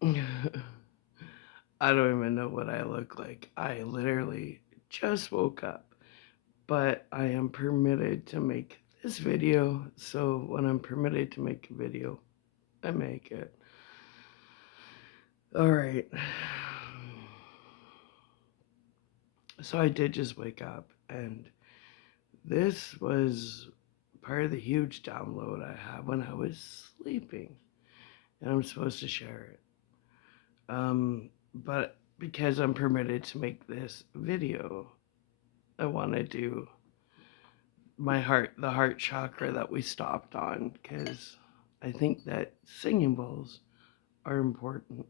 I don't even know what I look like. I literally just woke up, but I am permitted to make this video. So when I'm permitted to make a video, I make it. All right. So I did just wake up, and this was part of the huge download I had when I was sleeping, and I'm supposed to share it. But because I'm permitted to make this video, I want to do the heart chakra that we stopped on, because I think that singing bowls are important.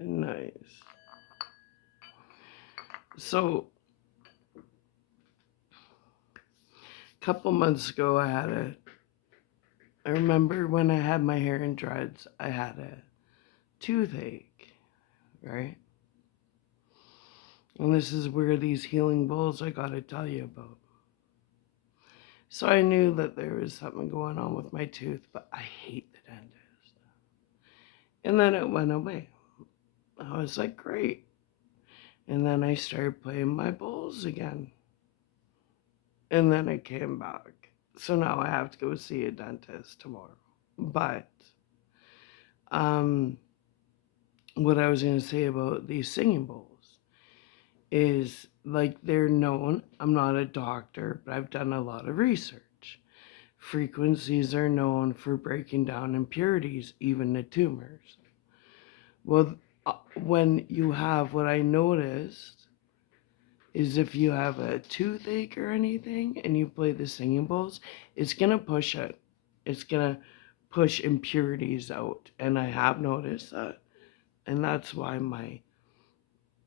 Nice. So, a couple months ago, I remember when I had my hair in dreads, I had a toothache, right? And this is where these healing bowls I gotta tell you about. So I knew that there was something going on with my tooth, but I hate the dentist. And then it went away. I was like, great. And then I started playing my bowls again. And then it came back. So now I have to go see a dentist tomorrow. But what I was going to say about these singing bowls is, like, they're known. I'm not a doctor, but I've done a lot of research. Frequencies are known for breaking down impurities, even the tumors. Well, when you have, what I noticed is if you have a toothache or anything and you play the singing bowls, it's going to push it. It's going to push impurities out. And I have noticed that. And that's why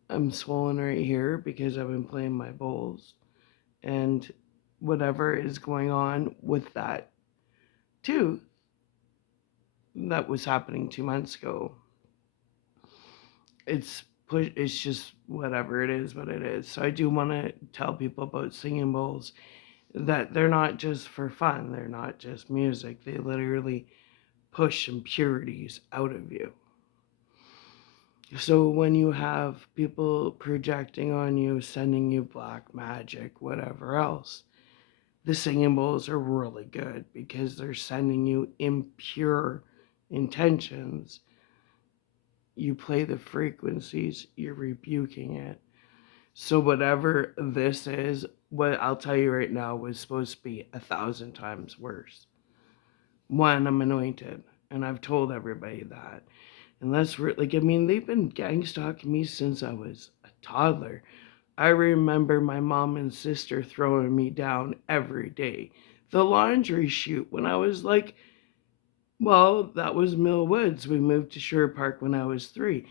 I'm swollen right here, because I've been playing my bowls. And whatever is going on with that tooth that was happening 2 months ago, it's just whatever it is, what it is. So I do want to tell people about singing bowls, that they're not just for fun. They're not just music. They literally push impurities out of you. So when you have people projecting on you, sending you black magic, whatever else, the singing bowls are really good because they're sending you impure intentions. You play the frequencies, you're rebuking it. So whatever this is, what I'll tell you right now, was supposed to be 1,000 times worse. One, I'm anointed, and I've told everybody that. And that's like, I mean, they've been gang stalking me since I was a toddler. I remember my mom and sister throwing me down every day. The laundry chute when I was like, well, that was Mill Woods. We moved to Sherwood Park when I was 3.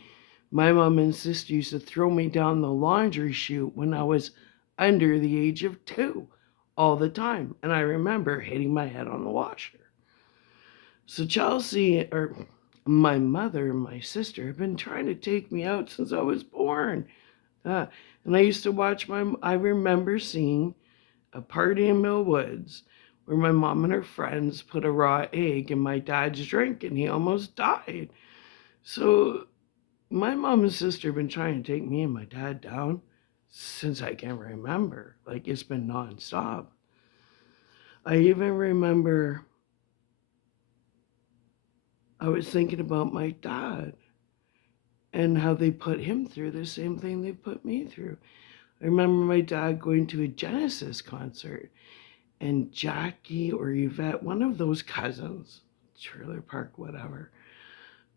My mom and sister used to throw me down the laundry chute when I was under the age of 2 all the time. And I remember hitting my head on the washer. So Chelsea, or my mother and my sister, have been trying to take me out since I was born. And I used to watch I remember seeing a party in Mill Woods where my mom and her friends put a raw egg in my dad's drink and he almost died. So my mom and sister have been trying to take me and my dad down since I can remember. Like, it's been nonstop. I even remember I was thinking about my dad and how they put him through the same thing they put me through. I remember my dad going to a Genesis concert, and Jackie or Yvette, one of those cousins, Trailer Park, whatever,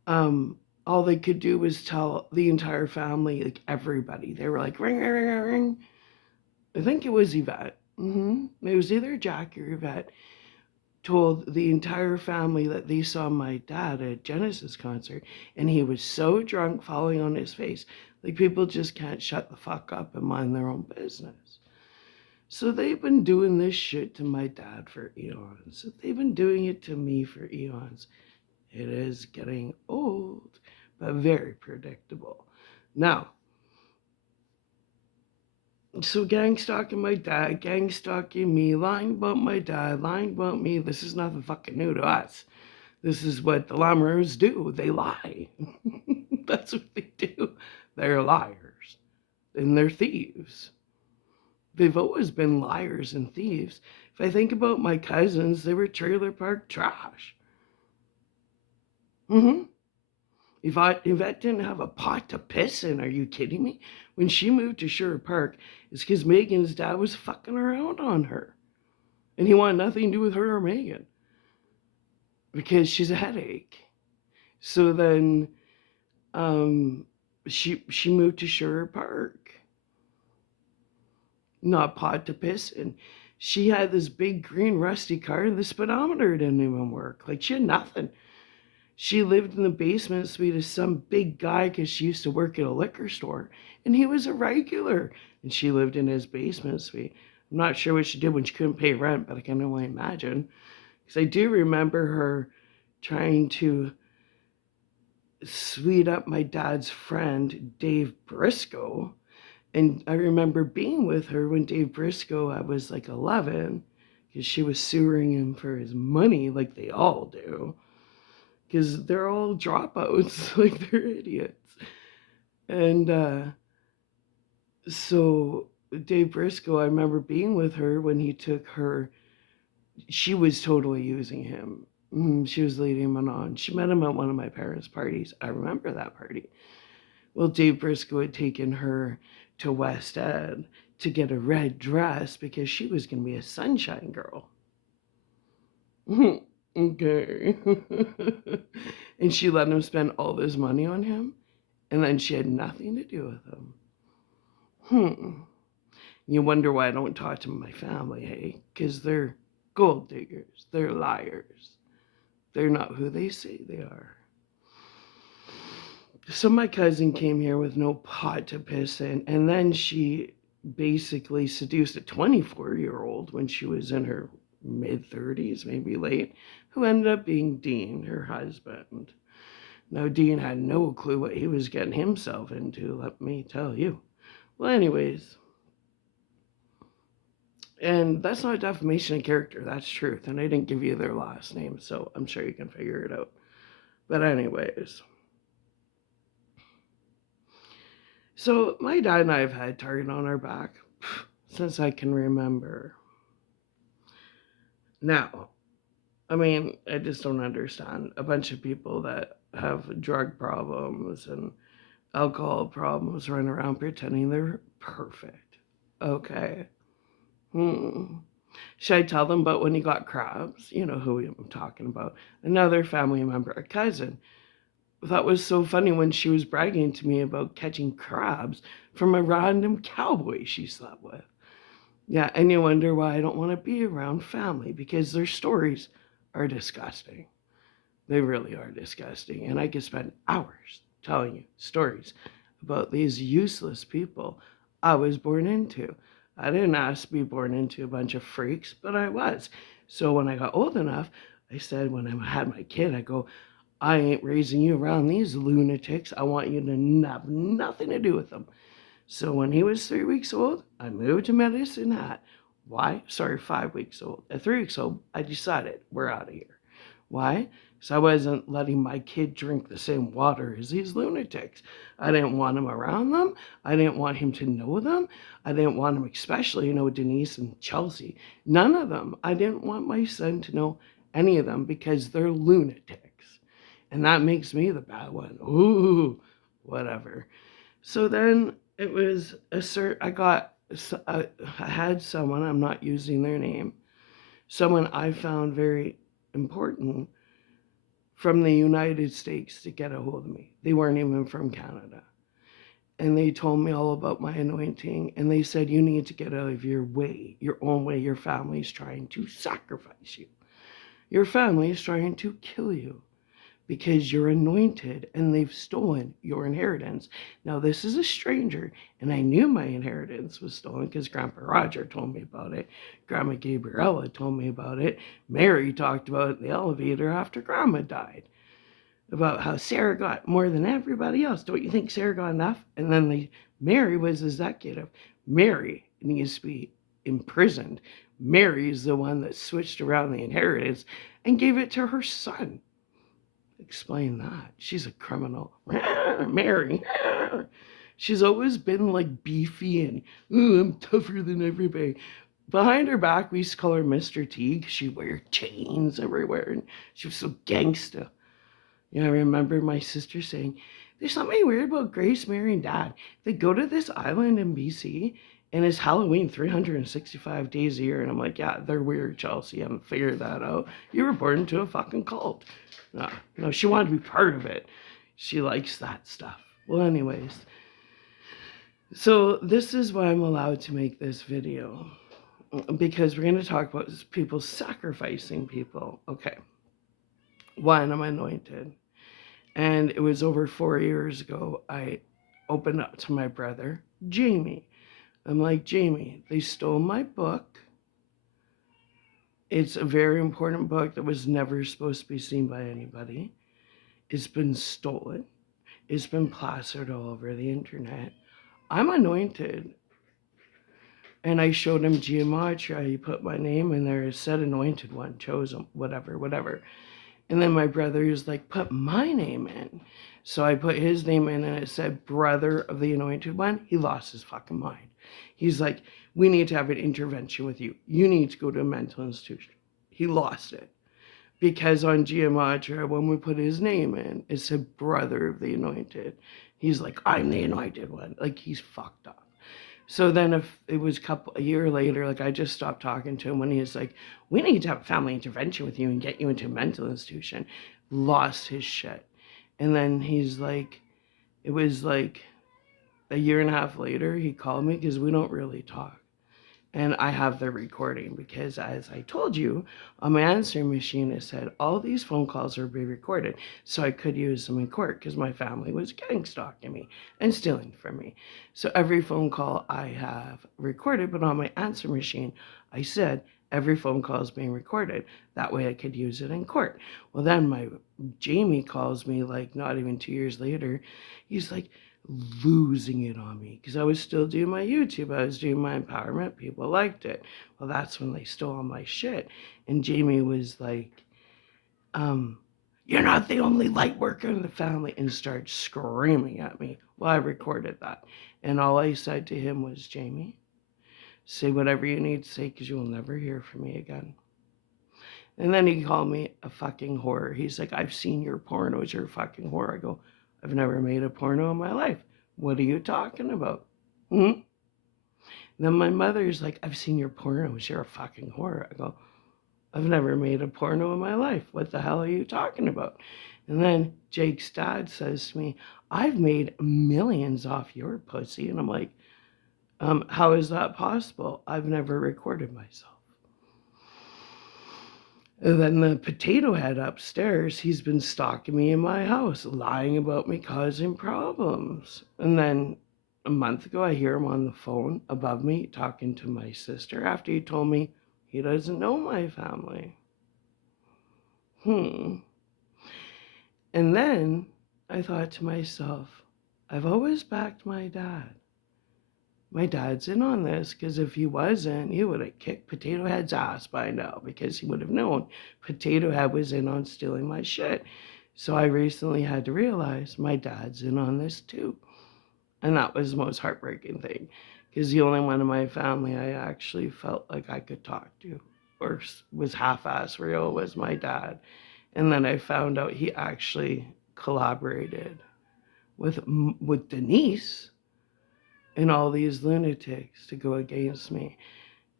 all they could do was tell the entire family, like everybody. They were like, ring, ring, ring, ring. I think it was Yvette. It was either Jackie or Yvette. Told the entire family that they saw my dad at a Genesis concert, and he was so drunk, falling on his face. Like, people just can't shut the fuck up and mind their own business. So they've been doing this shit to my dad for eons. They've been doing it to me for eons. It is getting old, but very predictable. Now, so gang stalking my dad, gang stalking me, lying about my dad, lying about me. This is nothing fucking new to us. This is what the Lamoureux do. They lie. That's what they do. They're liars. And they're thieves. They've always been liars and thieves. If I think about my cousins, they were trailer park trash. Yvette didn't have a pot to piss in. Are you kidding me? When she moved to Sherwood Park, it's because Megan's dad was fucking around on her. And he wanted nothing to do with her or Megan. Because she's a headache. So then she moved to Sherwood Park. Not pot to piss in. She had this big green rusty car, and the speedometer didn't even work. Like, she had nothing. She lived in the basement suite of some big guy because she used to work at a liquor store, and he was a regular, and she lived in his basement suite. I'm not sure what she did when she couldn't pay rent, but I can only imagine. Because I do remember her trying to sweet up my dad's friend, Dave Briscoe, And I remember being with her when Dave Briscoe, I was like 11, because she was suing him for his money, like they all do, because they're all dropouts, like they're idiots. And so Dave Briscoe, I remember being with her when he took her. She was totally using him. She was leading him on. She met him at one of my parents' parties. I remember that party. Well, Dave Briscoe had taken her to West End to get a red dress because she was going to be a sunshine girl. Okay. And she let him spend all this money on him, and then she had nothing to do with him. You wonder why I don't talk to my family, hey? Because they're gold diggers. They're liars. They're not who they say they are. So my cousin came here with no pot to piss in, and then she basically seduced a 24-year-old when she was in her mid-30s, maybe late, who ended up being Dean, her husband. Now, Dean had no clue what he was getting himself into, let me tell you. Well, anyways, and that's not defamation of character, that's truth, and I didn't give you their last name, so I'm sure you can figure it out. But anyways, so my dad and I have had Target on our back since I can remember. Now, I mean, I just don't understand a bunch of people that have drug problems and alcohol problems run around pretending they're perfect. Okay. Should I tell them about when he got crabs? You know who I'm talking about. Another family member, a cousin. That was so funny when she was bragging to me about catching crabs from a random cowboy she slept with. Yeah, and you wonder why I don't want to be around family, because their stories are disgusting. They really are disgusting. And I could spend hours telling you stories about these useless people I was born into. I didn't ask to be born into a bunch of freaks, but I was. So when I got old enough, I said, when I had my kid, I go, I ain't raising you around these lunatics. I want you to have nothing to do with them. So when he was 3 weeks old, I moved to Medicine Hat. Why? Sorry, 5 weeks old. At 3 weeks old, I decided we're out of here. Why? Because I wasn't letting my kid drink the same water as these lunatics. I didn't want him around them. I didn't want him to know them. I didn't want him, especially, Denise and Chelsea. None of them. I didn't want my son to know any of them because they're lunatics. And that makes me the bad one. Ooh, whatever. So then it was I had someone, I'm not using their name, someone I found very important from the United States to get a hold of me. They weren't even from Canada. And they told me all about my anointing, and they said, you need to get out of your way, your own way. Your family's trying to sacrifice you. Your family is trying to kill you because you're anointed and they've stolen your inheritance. Now, this is a stranger, and I knew my inheritance was stolen because Grandpa Roger told me about it. Grandma Gabriella told me about it. Mary talked about it in the elevator after Grandma died, about how Sarah got more than everybody else. Don't you think Sarah got enough? And then Mary was executive. Mary needs to be imprisoned. Mary is the one that switched around the inheritance and gave it to her son. Explain that. She's a criminal. Mary. She's always been like beefy and, ooh, I'm tougher than everybody. Behind her back, we used to call her Mr. T because she'd wear chains everywhere and she was so gangsta. I remember my sister saying, there's something weird about Grace, Mary, and Dad. They go to this island in BC and it's Halloween 365 days a year. And I'm like, yeah, they're weird, Chelsea. I haven't figured that out. You were born into a fucking cult. No, she wanted to be part of it. She likes that stuff. Well, anyways, so this is why I'm allowed to make this video, because we're going to talk about people sacrificing people. Okay. One, I'm anointed. And it was over 4 years ago, I opened up to my brother, Jamie. I'm like, Jamie, they stole my book. It's a very important book that was never supposed to be seen by anybody. It's been stolen. It's been plastered all over the internet. I'm anointed. And I showed him gematria. He put my name in there. It said anointed one, chosen, whatever, whatever. And then my brother was like, put my name in. So I put his name in and it said brother of the anointed one. He lost his fucking mind. He's like, we need to have an intervention with you. You need to go to a mental institution. He lost it. Because on gematria, when we put his name in, it said brother of the anointed. He's like, I'm the anointed one. Like, he's fucked up. So then if it was a year later, like I just stopped talking to him when he was like, we need to have a family intervention with you and get you into a mental institution. Lost his shit. And then he's like, it was like a year and a half later, he called me because we don't really talk. And I have the recording because, as I told you, on my answering machine, it said all these phone calls are being recorded. So I could use them in court because my family was gang stalking me and stealing from me. So every phone call I have recorded, but on my answer machine, I said every phone call is being recorded. That way I could use it in court. Well, then my Jamie calls me like not even 2 years later. He's like, losing it on me because I was still doing my YouTube. I was doing my empowerment. People liked it. Well, that's when they stole all my shit. And Jamie was like, you're not the only light worker in the family, and started screaming at me. Well, I recorded that. And all I said to him was, Jamie, say whatever you need to say because you will never hear from me again. And then he called me a fucking whore. He's like, I've seen your pornos, you're a fucking whore. I go, I've never made a porno in my life. What are you talking about? Hmm? Then my mother's like, I've seen your pornos, you're a fucking whore. I go, I've never made a porno in my life. What the hell are you talking about? And then Jake's dad says to me, I've made millions off your pussy. And I'm like, how is that possible? I've never recorded myself. And then the potato head upstairs, he's been stalking me in my house, lying about me causing problems. And then a month ago, I hear him on the phone above me talking to my sister after he told me he doesn't know my family. And then I thought to myself, I've always backed my dad. My dad's in on this because if he wasn't, he would have kicked Potato Head's ass by now because he would have known Potato Head was in on stealing my shit. So I recently had to realize my dad's in on this too. And that was the most heartbreaking thing because the only one in my family I actually felt like I could talk to or was half-ass real was my dad. And then I found out he actually collaborated with Denise and all these lunatics to go against me.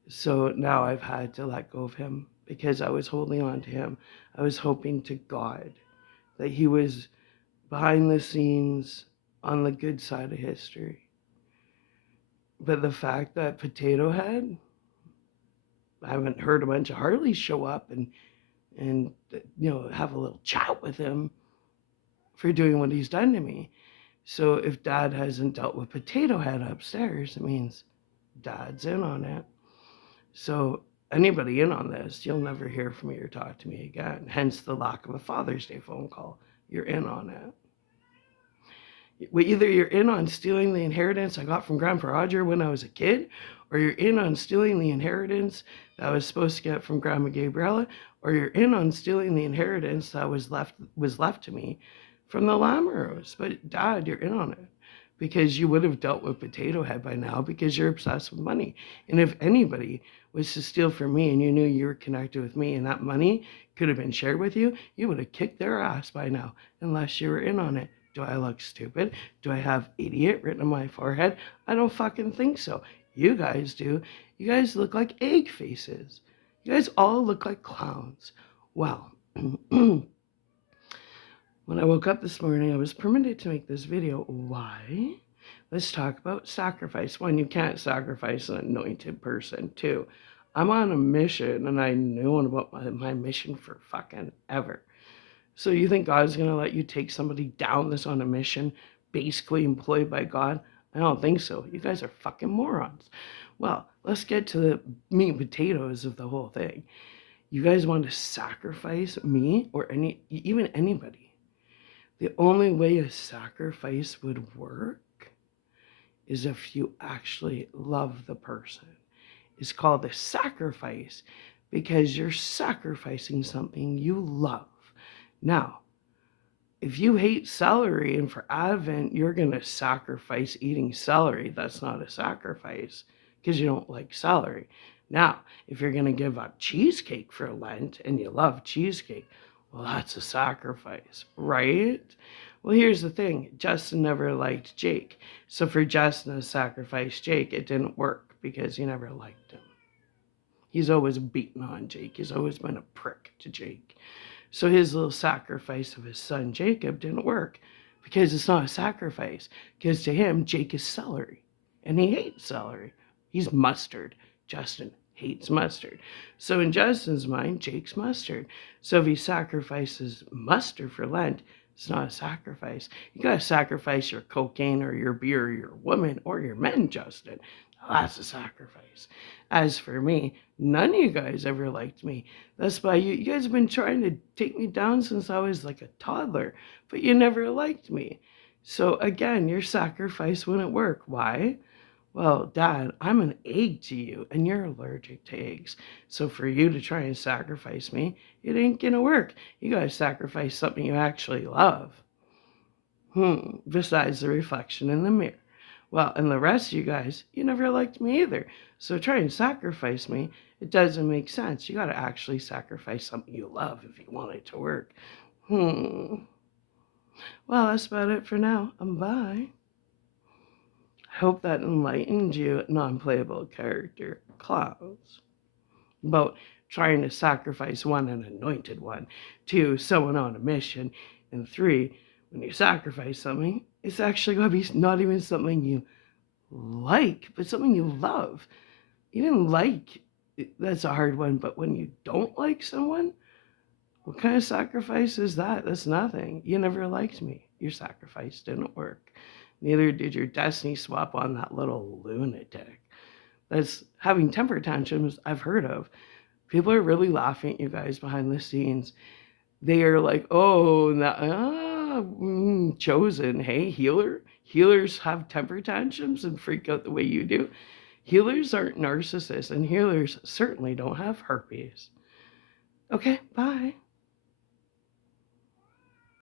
So now I've had to let go of him because I was holding on to him. I was hoping to God that he was behind the scenes on the good side of history. But the fact that Potato Head, I haven't heard a bunch of Harleys show up and have a little chat with him for doing what he's done to me. So if Dad hasn't dealt with Potato Head upstairs, it means Dad's in on it. So anybody in on this, you'll never hear from me or talk to me again. Hence the lack of a Father's Day phone call. You're in on it. Either you're in on stealing the inheritance I got from Grandpa Roger when I was a kid, or you're in on stealing the inheritance that I was supposed to get from Grandma Gabriella, or you're in on stealing the inheritance that was left to me from the Lamoureux. But Dad, you're in on it because you would have dealt with Potato Head by now because you're obsessed with money. And if anybody was to steal from me and you knew you were connected with me and that money could have been shared with you, you would have kicked their ass by now unless you were in on it. Do I look stupid? Do I have idiot written on my forehead? I don't fucking think so. You guys do. You guys look like egg faces. You guys all look like clowns. Well, when I woke up this morning, I was permitted to make this video. Why? Let's talk about sacrifice. One, you can't sacrifice an anointed person. Two, I'm on a mission and I knew about my mission for fucking ever. So you think God's going to let you take somebody down that's on a mission, basically employed by God? I don't think so. You guys are fucking morons. Well, let's get to the meat and potatoes of the whole thing. You guys want to sacrifice me or even anybody. The only way a sacrifice would work is if you actually love the person. It's called a sacrifice because you're sacrificing something you love. Now, if you hate celery and for Advent you're going to sacrifice eating celery, that's not a sacrifice because you don't like celery. Now, if you're going to give up cheesecake for Lent and you love cheesecake, well, that's a sacrifice, right? Well, here's the thing. Justin never liked Jake. So for Justin to sacrifice Jake, it didn't work because he never liked him. He's always beaten on Jake. He's always been a prick to Jake. So his little sacrifice of his son Jacob didn't work because it's not a sacrifice. Because to him, Jake is celery and he hates celery. He's mustard. Justin hates mustard. So in Justin's mind, Jake's mustard. So if he sacrifices mustard for Lent, it's not a sacrifice. You gotta sacrifice your cocaine or your beer or your woman or your men, Justin. That's a sacrifice. As for me, none of you guys ever liked me. That's why you guys have been trying to take me down since I was like a toddler, but you never liked me. So again, your sacrifice wouldn't work. Why? Well, Dad, I'm an egg to you, and you're allergic to eggs. So for you to try and sacrifice me, it ain't gonna work. You gotta sacrifice something you actually love. Besides the reflection in the mirror. Well, and the rest of you guys, you never liked me either. So try and sacrifice me. It doesn't make sense. You gotta actually sacrifice something you love if you want it to work. Well, that's about it for now. Bye. I hope that enlightened you, non-playable character, Klaus, about trying to sacrifice one, an anointed one, two, someone on a mission, and three, when you sacrifice something, it's actually going to be not even something you like, but something you love. You didn't like, that's a hard one, but when you don't like someone, what kind of sacrifice is that? That's nothing. You never liked me. Your sacrifice didn't work. Neither did your destiny swap on that little lunatic. That's having temper tantrums I've heard of. People are really laughing at you guys behind the scenes. They are like, oh, chosen. Hey, healer. Healers have temper tantrums and freak out the way you do. Healers aren't narcissists, and healers certainly don't have herpes. Okay, bye.